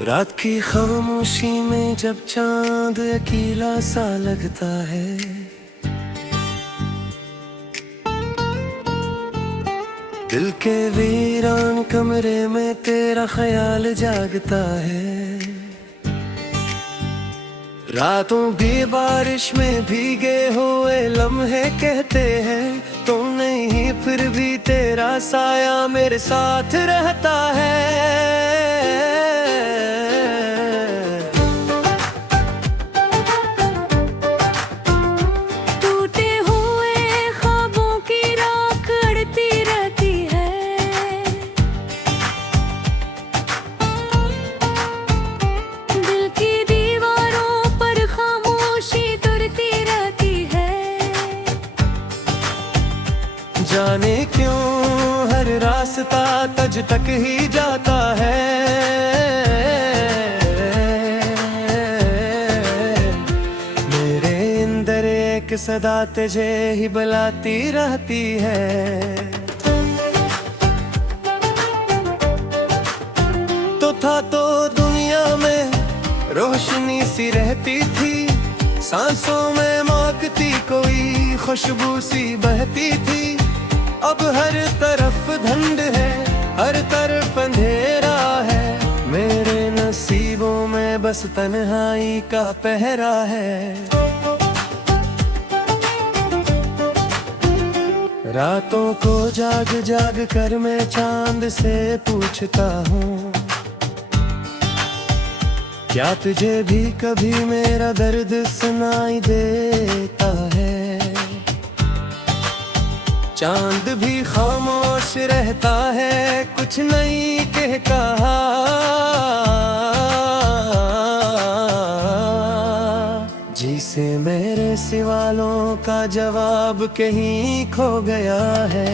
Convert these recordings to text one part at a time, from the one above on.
रात की खामोशी में जब चांद अकेला सा लगता है, दिल के वीरान कमरे में तेरा ख्याल जागता है। रातों भी बारिश में भीगे हुए लम्हे कहते हैं तुम नहीं, फिर भी तेरा साया मेरे साथ रहता है। जाने क्यों हर रास्ता तुझ तक ही जाता है। मेरे अंदर एक सदा तुझे ही बुलाती रहती है। तो था तो दुनिया में रोशनी सी रहती थी, सांसों में महकती कोई खुशबू सी बहती थी। अब हर तरफ धुंध है, हर तरफ अंधेरा है, मेरे नसीबों में बस तन्हाई का पहरा है। रातों को जाग जाग कर मैं चांद से पूछता हूँ, क्या तुझे भी कभी मेरा दर्द सुनाई देता है। चांद भी खामोश रहता है, कुछ नहीं कहता। जिसे मेरे सवालों का जवाब कहीं खो गया है।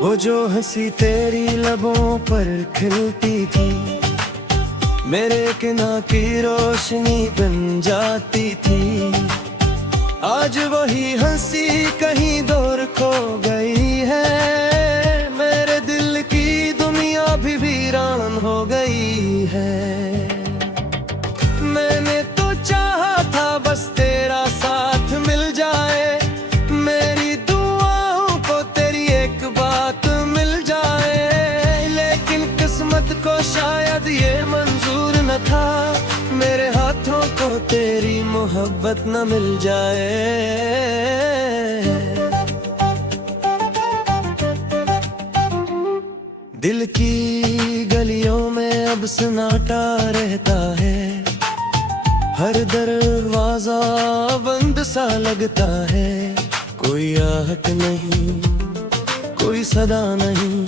वो जो हंसी तेरी लबों पर खिलती थी, मेरे किना की रोशनी बन जाती थी। आज वही हंसी कहीं दूर खो गई है, मेरे दिल की दुनिया भी वीरान हो गई है। मैंने तो चाहा था बस तेरा साथ मिल जाए, मेरी दुआओं को तेरी एक बात मिल जाए। लेकिन किस्मत को शायद ये मंजूर न था, मेरे हाथों को तेरी मोहब्बत न मिल जाए। दिल की गलियों में अब सन्नाटा रहता है, हर दरवाजा बंद सा लगता है। कोई आहट नहीं, कोई सदा नहीं,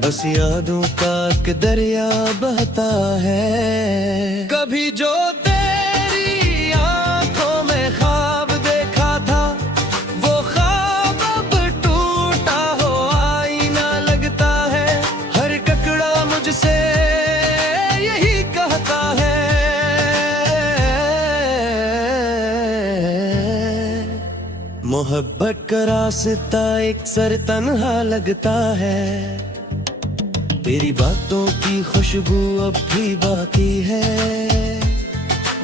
बस यादों का एक दरिया बहता है। कभी जो तेरी आंखों में ख्वाब देखा था, वो ख्वाब अब टूटा हो आईना लगता है। हर ककड़ा मुझसे यही कहता है, मोहब्बत का रास्ता एक सर तन्हा लगता है। तेरी बातों की खुशबू अब भी बाकी है,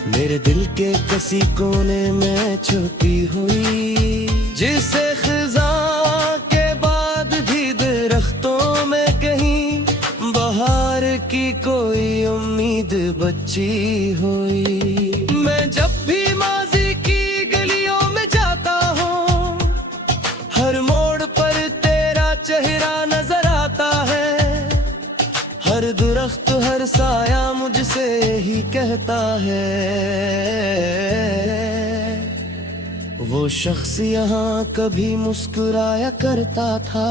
मेरे दिल के किसी कोने में छुपी हुई, जिसे खिज़ां के बाद भी दरख्तों में कहीं बहार की कोई उम्मीद बची हुई। मैं जब भी माज़ी की गलियों में जाता हूँ, हर मोड़ पर तेरा चेहरा नजर आता है। हर दरख्त हर साया मुझसे ही कहता है, वो शख्स यहाँ कभी मुस्कुराया करता था।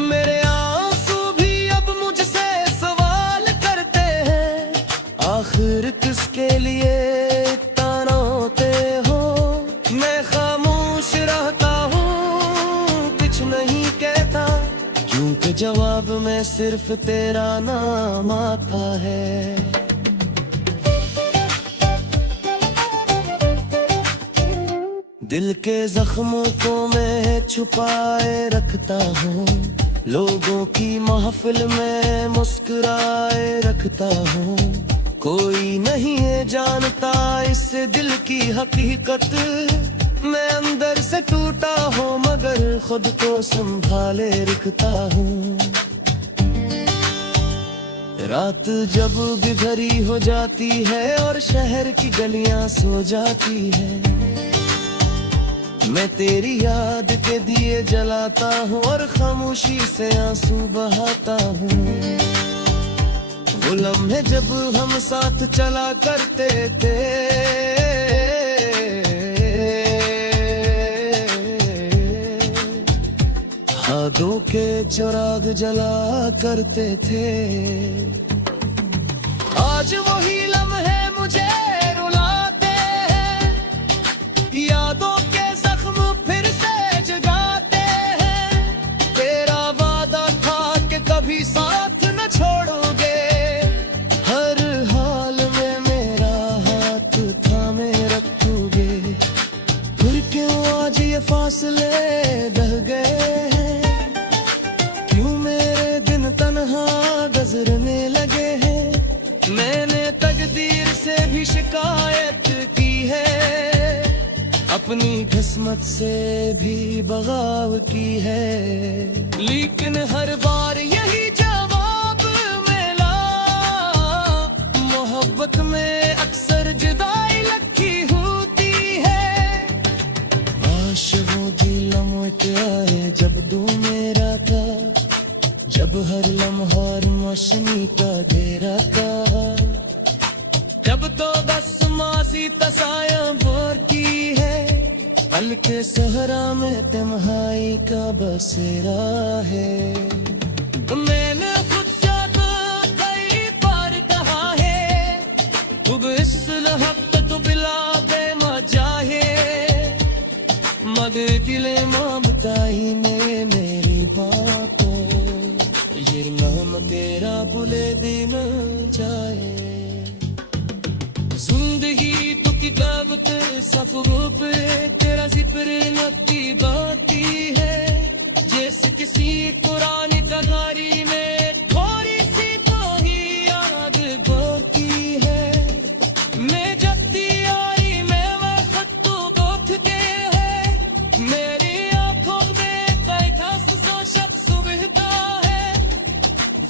मेरे आंसू भी अब मुझसे सवाल करते हैं, आखिर किसके लिए इतना रोते हो। मैं खामोश रहता हूँ, कुछ नहीं कहता, क्योंकि जवाब में सिर्फ तेरा नाम आता है। दिल के जख्मों को मैं छुपाए रखता हूँ, लोगों की महफिल में मुस्कुराए रखता हूँ। कोई नहीं है जानता इस दिल की हकीकत, मैं अंदर से टूटा हूँ मगर खुद को संभाले रखता हूँ। रात जब बिखरी हो जाती है और शहर की गलियां सो जाती है, मैं तेरी याद के दिए जलाता हूँ और खामोशी से आंसू बहाता हूँ। वो लम्हे जब हम साथ चला करते थे, यादों के चिराग जला करते थे। आज वही लम्हे मुझे रुलाते हैं, यादों के जख्म फिर से जगाते हैं। तेरा वादा था कि कभी साथ न छोड़ोगे, हर हाल में मेरा हाथ थामे रखोगे। फिर क्यों आज ये फासले ढह गए हैं, क्यों मेरे दिन तन्हा गुजरने लगे हैं। मैंने तकदीर से भी शिकायत की है, अपनी किस्मत से भी बगाव की है, लेकिन हर बार यही जवाब मिला। मोहब्बत में अक्सर जुदाई लगी होती है। आश वो दिल लम्हे आए जब तू मेरा था, जब हर लम्हा रोशनी का घेरा था। जब तो बस मासी तसाया बोर की है, पल के सहरा में तन्हाई का बसेरा है। मैंने खुद से तो कई बार कहा है, अब इस लहब तो बिला बेमजा है, मगर दिले मां बताई ने मेरी बात, ये नाम तेरा बुले दिन जाए। जिंदगी तो किताब ते सफरों पे तेरा जिक्र नती बाती है, जैसे किसी पुरानी तगारी में थोड़ी सी तो ही याद बाकी है। मैं जब यारी में वक्त तो उठते है, मेरी आंखों में कई खास सो शख्स सुबहता है,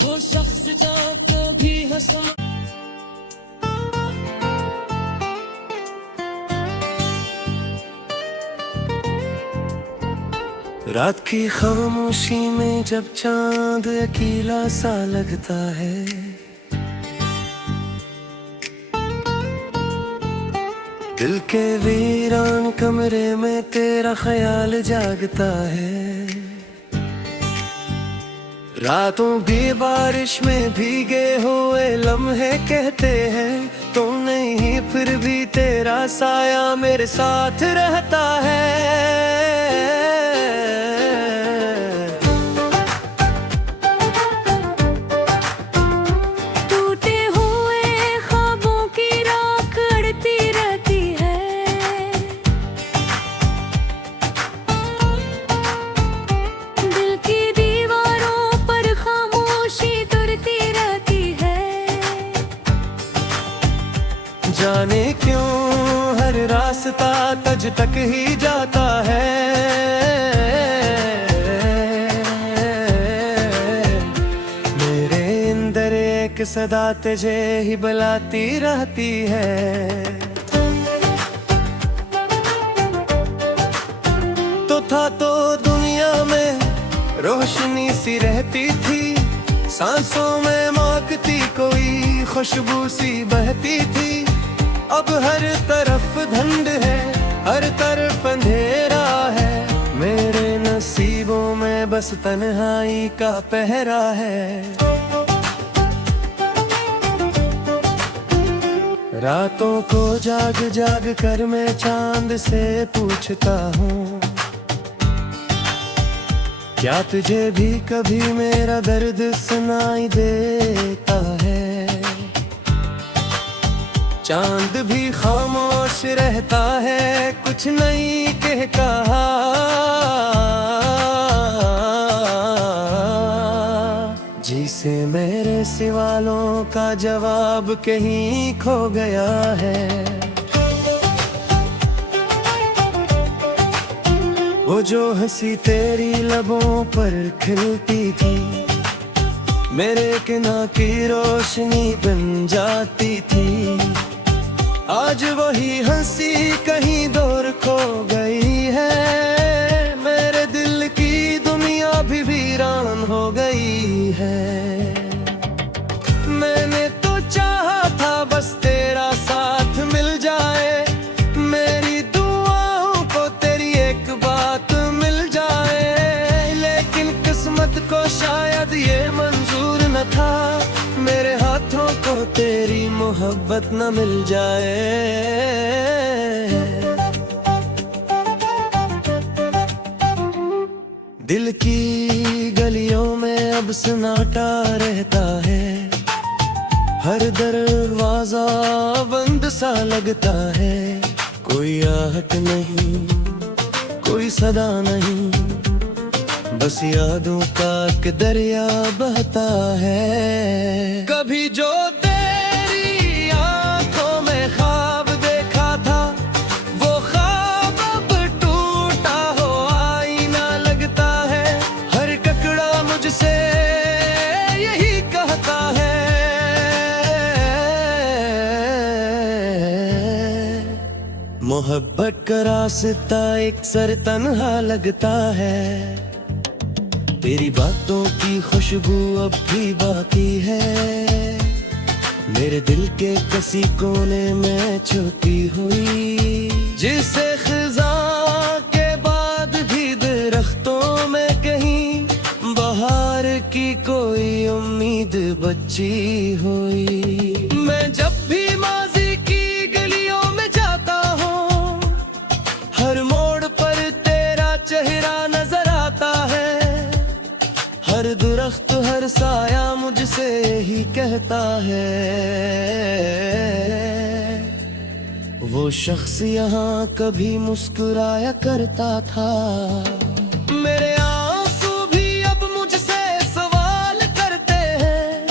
वो शख्स जहाँ कभी हंसा। रात की खामोशी में जब चांद अकेला सा लगता है, दिल के वीरान कमरे में तेरा ख्याल जागता है। रातों भी बारिश में भीगे हुए लम्हे कहते हैं, तो नहीं फिर भी तेरा साया मेरे साथ रहता है। जाने क्यों हर रास्ता तुझ तक ही जाता है, मेरे अंदर एक सदा तुझे ही बुलाती रहती है। तो था तो दुनिया में रोशनी सी रहती थी, सांसों में महकती कोई खुशबू सी बहती थी। अब हर तरफ धुंध है, हर तरफ अंधेरा है, मेरे नसीबों में बस तन्हाई का पहरा है। रातों को जाग जाग कर मैं चांद से पूछता हूँ, क्या तुझे भी कभी मेरा दर्द सुनाई देता है। चांद भी खामोश रहता है, कुछ नहीं कह कहा। से मेरे सवालों का जवाब कहीं खो गया है। वो जो हंसी तेरी लबों पर खिलती थी, मेरे किना की रोशनी बन जाती थी, आज वही हंसी कहीं दूर खो गई है। मेरे दिल की दुनिया भी वीरान हो गई है। मैंने तो चाहा था बस तेरा साथ मिल जाए, मेरी दुआओं को तेरी एक बात मिल जाए, लेकिन किस्मत को शायद ये मंजूर न था, मेरे हाथों को तेरी मोहब्बत न मिल जाए। दिल की गलियों में अब सन्नाटा रहता है, हर दरवाजा बंद सा लगता है, कोई आहट नहीं, कोई सदा नहीं, बस यादों का एक दरिया बहता है। कभी जो तेरी आंखों में ख्वाब देखा था, वो ख्वाब अब टूटा हो आईना लगता है, हर टुकड़ा मुझसे यही कहता है। मोहब्बत का रास्ता एक सर तन्हा लगता है, तेरी बातों की खुशबू अब भी बाकी है, मेरे दिल के किसी कोने में छुपी हुई, जिसे खिज़ां के बाद भी दरख्तों में कहीं बहार की कोई उम्मीद बची हुई। मैं जब भी माज़ी की गलियों में जाता हूँ, हर मोड़ पर तेरा चेहरा नजर आता है, हर दरख्त हर साया मुझसे ही कहता है, वो शख्स यहाँ कभी मुस्कुराया करता था। मेरे आंसू भी अब मुझसे सवाल करते हैं,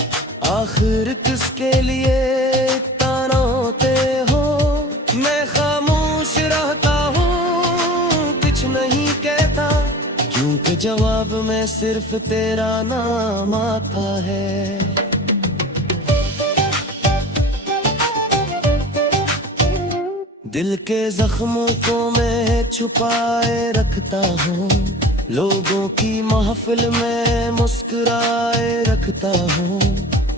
आखिर किसके लिए ताना होते हो। मैं खामोश रहता हूँ, कुछ नहीं कहता, क्योंकि जवाब में सिर्फ तेरा नाम आता है। दिल के जख्मों को मैं छुपाए रखता हूँ, लोगों की महफिल में मुस्कुराए रखता हूँ,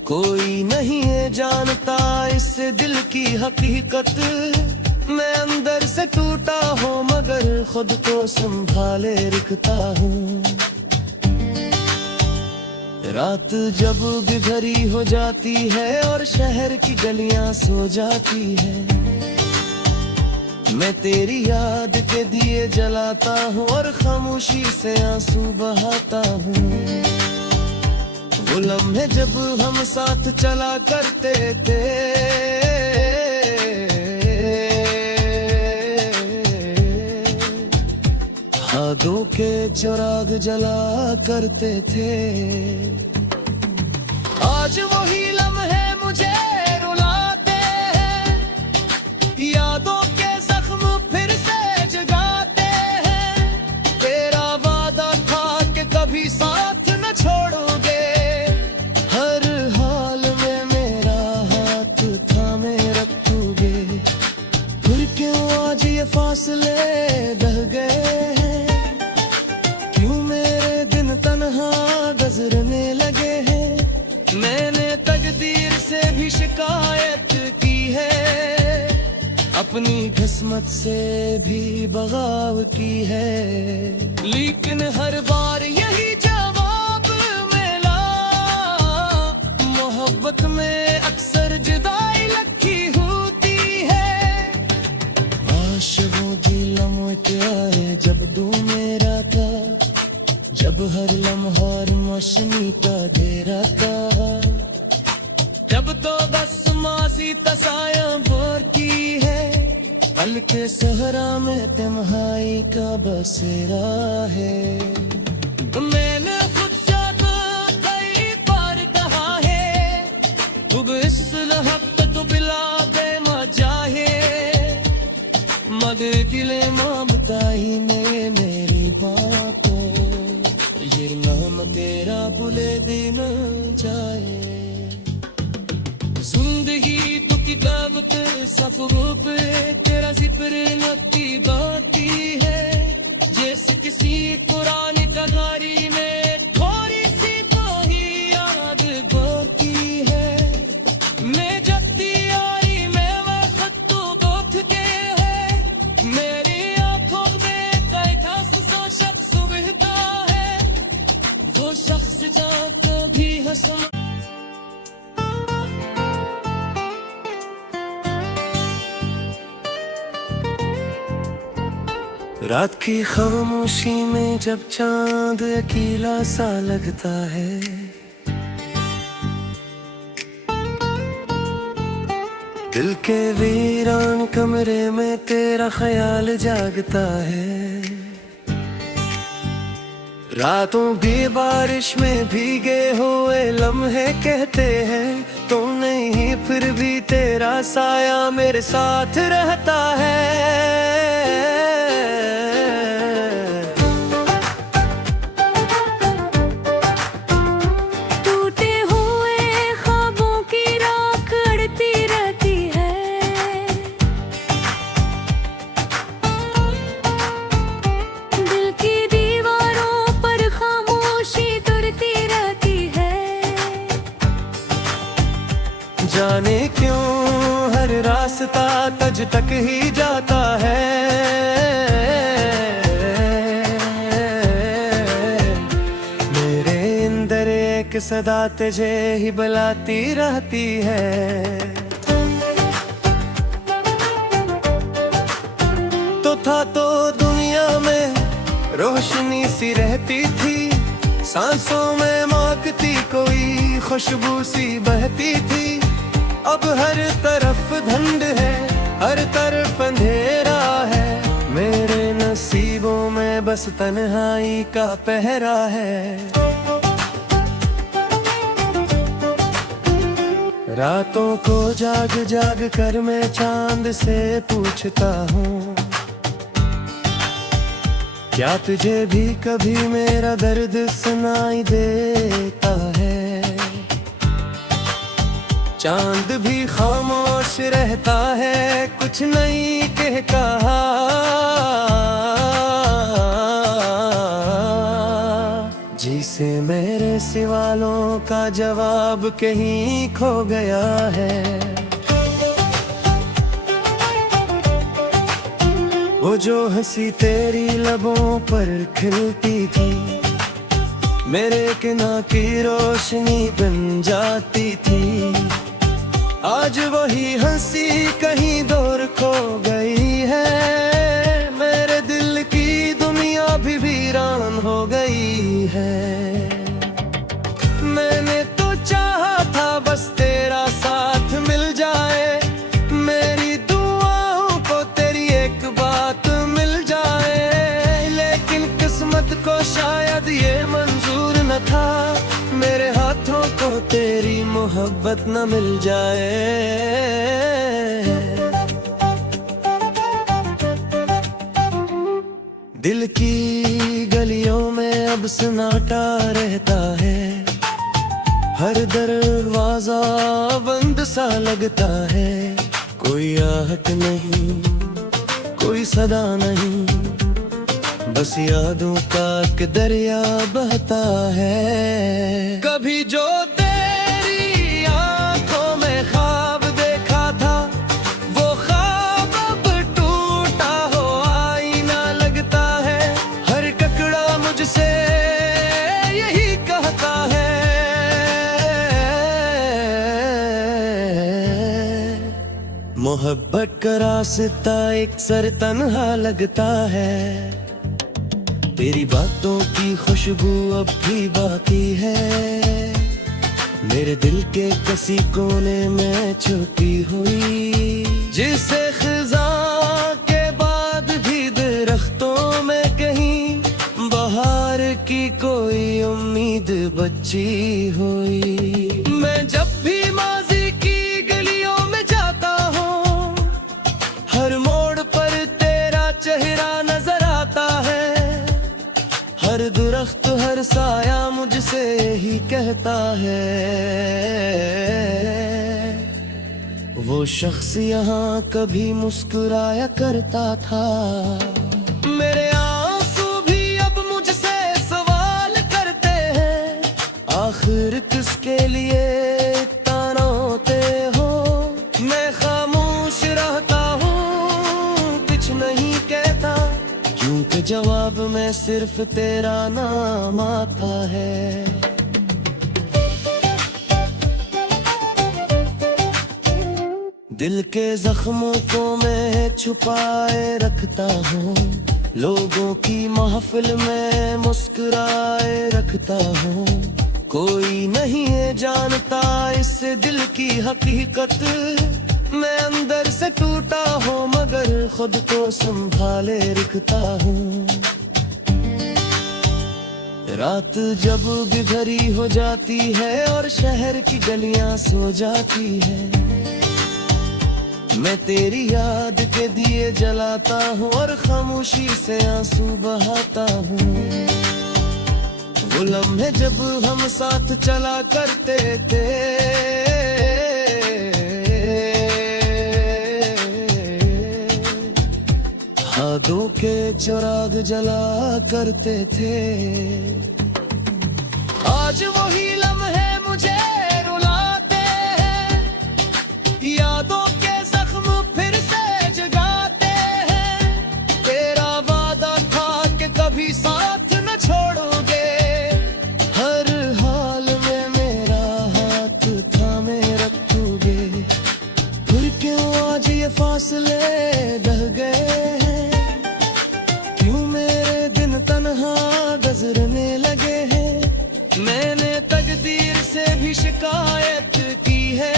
कोई नहीं है जानता इस दिल की हकीकत, मैं अंदर से टूटा हूँ मगर खुद को संभाले रखता हूँ। रात जब भी भरी हो जाती है और शहर की गलियां सो जाती है, मैं तेरी याद के दिए जलाता हूँ और खामोशी से आंसू बहाता हूँ। वो लम्हे जब हम साथ चला करते थे, यादों के चिराग जला करते थे, आज वही लम्हे मुझे रुलाते हैं, यादों के जख्म फिर से जगाते हैं। तेरा वादा था कि कभी साथ न छोड़ोगे, हर हाल में मेरा हाथ थामे रखोगे, फिर क्यों आज ये फासले ढह गए हैं, क्यों मेरे दिन तन्हा गुजरने लगे हैं। मैंने तकदीर से भी शिकायत की है, अपनी किस्मत से भी बगाव की है, लेकिन हर बार यही जवाब मिला, मोहब्बत में अक्सर जुदाई लगी होती है। आश वो दिल मुझे आए जब तू मेरा था, जब हर लम्हा मौसमी का घेरा था, जब तो बस मासी तसाया बोर की है, पल के सहरा में तन्हाई का बसेरा है। मैंने खुद से तो कई बार कहा मखतूब इस लहब्बत बिला बेमजाहे मद दिले मां बताई ने मेरी बातों ये नाम तेरा बुले दिन जाए जिंदगी तू किताब पे सफरों पे तेरा जिक्र नती बाकी है जैसे किसी पुरानी कहानी में थोड़ी सी तो ही याद बाकी है मैं जब यारी में वक्त तू गोथ के है मेरी आंखों में कैसा सो शख्स बहता है वो शख्स जा कभी हंसा रात की खामोशी में जब चांद अकेला सा लगता है दिल के वीरान कमरे में तेरा ख्याल जागता है रातों भी बारिश में भीगे हुए लम्हे कहते हैं तुम नहीं फिर भी तेरा साया मेरे साथ रहता है जाने क्यों हर रास्ता तुझ तक ही जाता है मेरे अंदर एक सदा तुझे ही बुलाती रहती है तो था तो दुनिया में रोशनी सी रहती थी सांसों में महकती कोई खुशबू सी बहती थी अब हर तरफ धुंध है हर तरफ अंधेरा है मेरे नसीबों में बस तन्हाई का पहरा है रातों को जाग जाग कर मैं चांद से पूछता हूँ क्या तुझे भी कभी मेरा दर्द सुनाई देता है चांद भी खामोश रहता है कुछ नहीं कह कहा जिसे मेरे सवालों का जवाब कहीं खो गया है वो जो हंसी तेरी लबों पर खिलती थी मेरे किना की रोशनी बन जाती थी आज वही हंसी कहीं दूर खो गई है मेरे दिल की दुनिया भी वीरान हो गई है मैंने तो चाहा था बस तेरा साथ मिल जाए मेरी दुआओं को तेरी एक बात मिल जाए लेकिन किस्मत को शायद ये मंजूर न था मेरे हाथों को तेरी मोहब्बत न मिल जाए दिल की गलियों में अब सन्नाटा रहता है हर दरवाजा बंद सा लगता है कोई आहट नहीं कोई सदा नहीं बस यादों का एक दरिया बहता है कभी जो तेरी आंखों में ख्वाब देखा था वो ख्वाब अब टूटा हो आईना लगता है हर टुकड़ा मुझसे यही कहता है मोहब्बत का रास्ता एक सर तन्हा लगता है तेरी बातों की खुशबू अब भी बाकी है मेरे दिल के किसी कोने में छुपी हुई जिसे खिजा के बाद भी दरख्तों में कहीं बहार की कोई उम्मीद बची हुई मैं जब भी माजी साया मुझसे ही कहता है, वो शख्स यहाँ कभी मुस्कुराया करता था। मेरे आंसू भी अब मुझसे सवाल करते हैं, आखिर किसके लिए इतना रोते हो। मैं खामोश रहता हूँ, कुछ नहीं कहता, क्योंकि जवाब में सिर्फ तेरा नाम आता है। दिल के जख्मों को मैं छुपाए रखता हूँ, लोगों की महफिल में मुस्कुराए रखता हूँ। कोई नहीं है जानता इस दिल की हकीकत, मैं अंदर से टूटा हूँ मगर खुद को संभाले रखता हूँ। रात जब भी भरी हो जाती है और शहर की गलियां सो जाती है, मैं तेरी याद के दिए जलाता हूँ और खामोशी से आंसू बहाता हूँ। वो लम्हे जब हम साथ चला करते थे, यादों के चिराग जला करते थे। आज वही लम्हे मुझे रुलाते हैं, यादों के जख्म फिर से जगाते हैं। तेरा वादा था कि कभी साथ न छोड़ोगे, हर हाल में मेरा हाथ थामे रखोगे। फिर क्यों आज ये फासले रह गए हैं, क्यों मेरे दिन तन्हा गुजरने लगे हैं। मैंने तकदीर से भी शिकायत की है,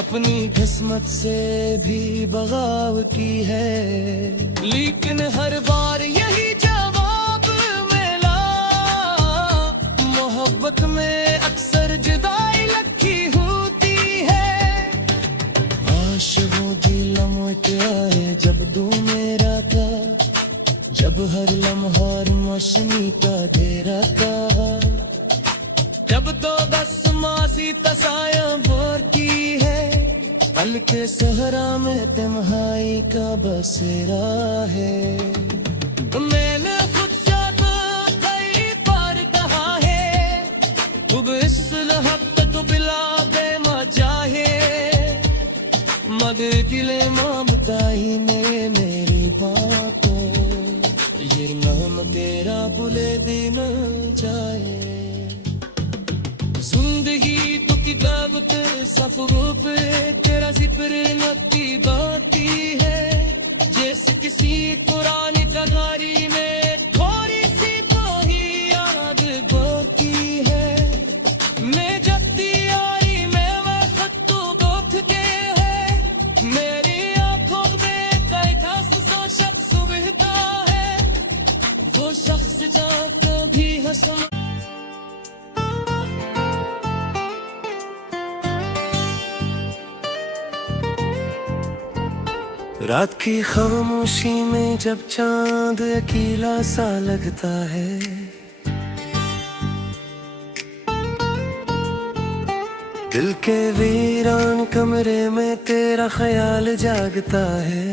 अपनी किस्मत से भी बगाव की है, लेकिन हर बार यही जवाब मिला। मोहब्बत में अक्सर जुदाई लगी होती है। आश वो दिल लम्हे आए जब तू मेरा था, जब हर लम्हा मौसमी का डेरा था, जब तो बस मासी तसाया बोर की है। पल के सहरा में तन्हाई का बसेरा है। मैंने खुद से तो कई बार कहा है, तू इस लहक तो बिला दे मजा है, मगर किले मां बताई ने मेरी बातों, ये नाम तेरा बुले दिन जाए। जिंदगी तो किताब ते सफरों पे तेरा जिक्र नती बाती है, जैसे किसी पुरानी कहानी में थोड़ी सी तो ही याद बाकी है। मैं जब दियारी में वक्त तो उठ के है, मेरी आंखों में कई खास सो शख्स सुबहता है, वो शख्स जो कभी हंसा। रात की खामोशी में जब चांद अकेला सा लगता है, दिल के वीरान कमरे में तेरा ख्याल जागता है।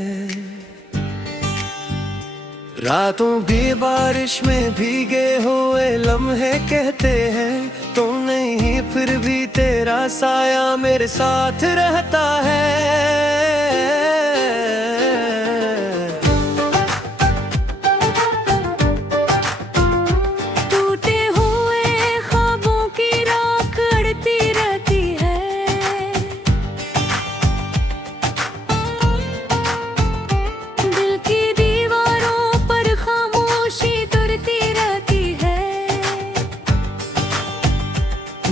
रातों भी बारिश में भीगे हुए लम्हे कहते हैं, तुम नहीं फिर भी तेरा साया मेरे साथ रहता है।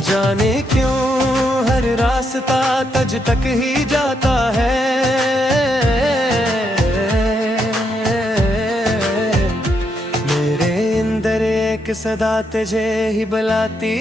जाने क्यों हर रास्ता तुझ तक ही जाता है, मेरे अंदर एक सदा तुझे ही बुलाती